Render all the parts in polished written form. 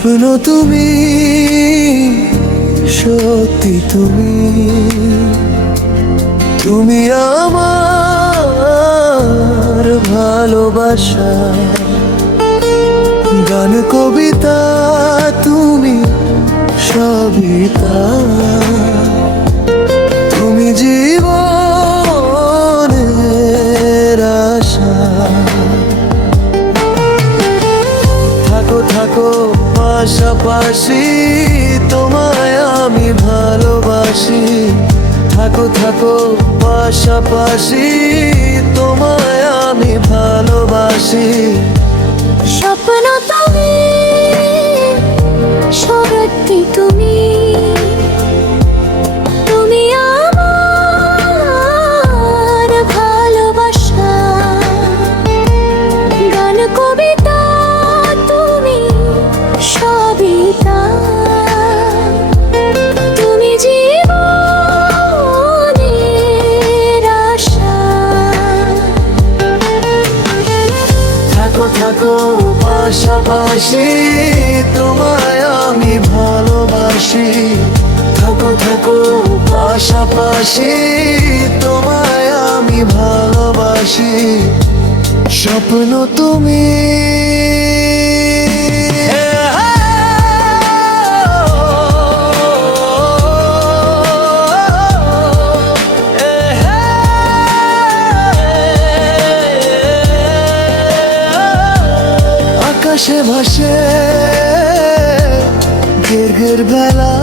স্বপ্ন তুমি, সত্যি তুমি, তুমি আমার ভালোবাসা। গান কবিতা তুমি, সবই তা। তুমি জীবনের আশা। থাকো থাকো পাশাপাশি, তোমায় আমি ভালোবাসি। থাকো থাকো পাশাপাশি, তোমায় আমি ভালোবাসি। স্বপ্ন তুমি, সত্যি তুমি, তুমি আমার ভালোবাসা। গান কবিতা তুমি, সবই তা। তুমি জীবনের আশা। থাকো থাকো পাশাপাশি, তোমায় আমি ভালোবাসি। থাকো থাকো পাশাপাশি, তোমায় আমি ভালোবাসি। স্বপ্ন তুমি। আকাশে ভাসে ঘের ঘের বেলা,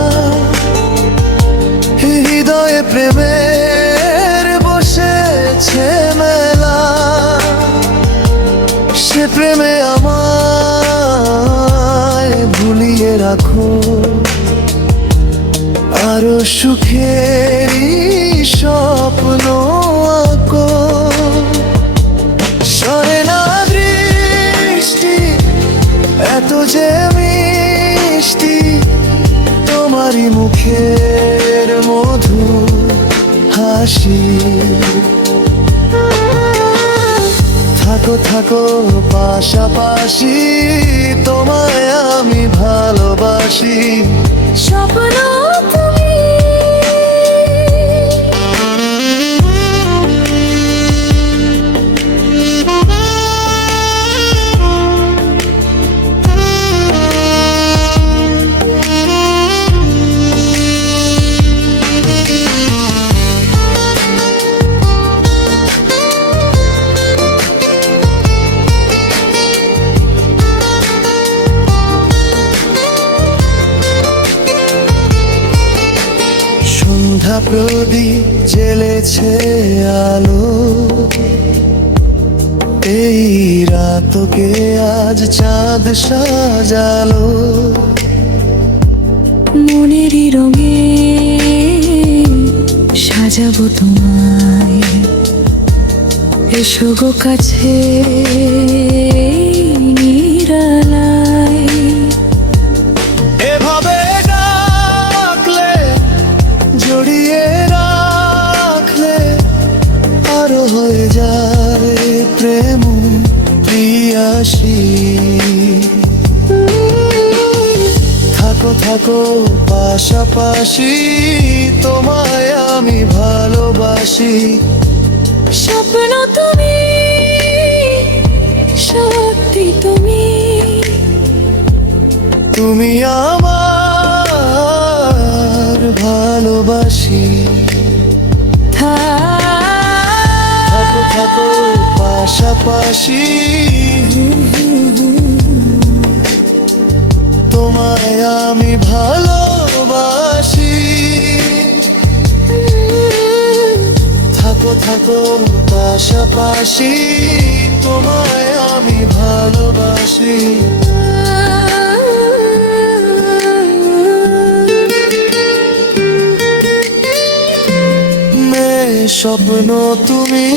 হৃদয়ে প্রেমের বসেছে মেলা। সে প্রেমে আমায় ভুলিয়ে রাখো, আরো সুখেরই স্বপ্ন আঁকো। সরে না দৃষ্টি, এত যে মিষ্টি তোমারই মুখের মধুর হাসি। থাকো থাকো পাশাপাশি, তোমায় আমি ভালোবাসি। স্বপ্ন তুমি। সন্ধ্যা প্রদীপ জ্বেলেছে আলো, এই রাতকে আজ চাঁদ সাজালো। মনেরই রঙে সাজাবো তোমায়, এসো গো কাছে নিরালায়। এভাবে ডাকলে, জড়িয়ে রাখলে, আরো হয়ে যায় প্রেম প্রিয়াসী। থাকো থাকো পাশাপাশি, তোমায় আমি ভালোবাসি। স্বপ্ন তুমি, সত্যি তুমি, তুমি আমার ভালোবাসি। থাকো থাকো পাশাপাশি, তোমায় আমি ভালোবাসি। থাকো থাকো পাশাপাশি, তোমায় আমি ভালোবাসি। স্বপ্ন তুমি।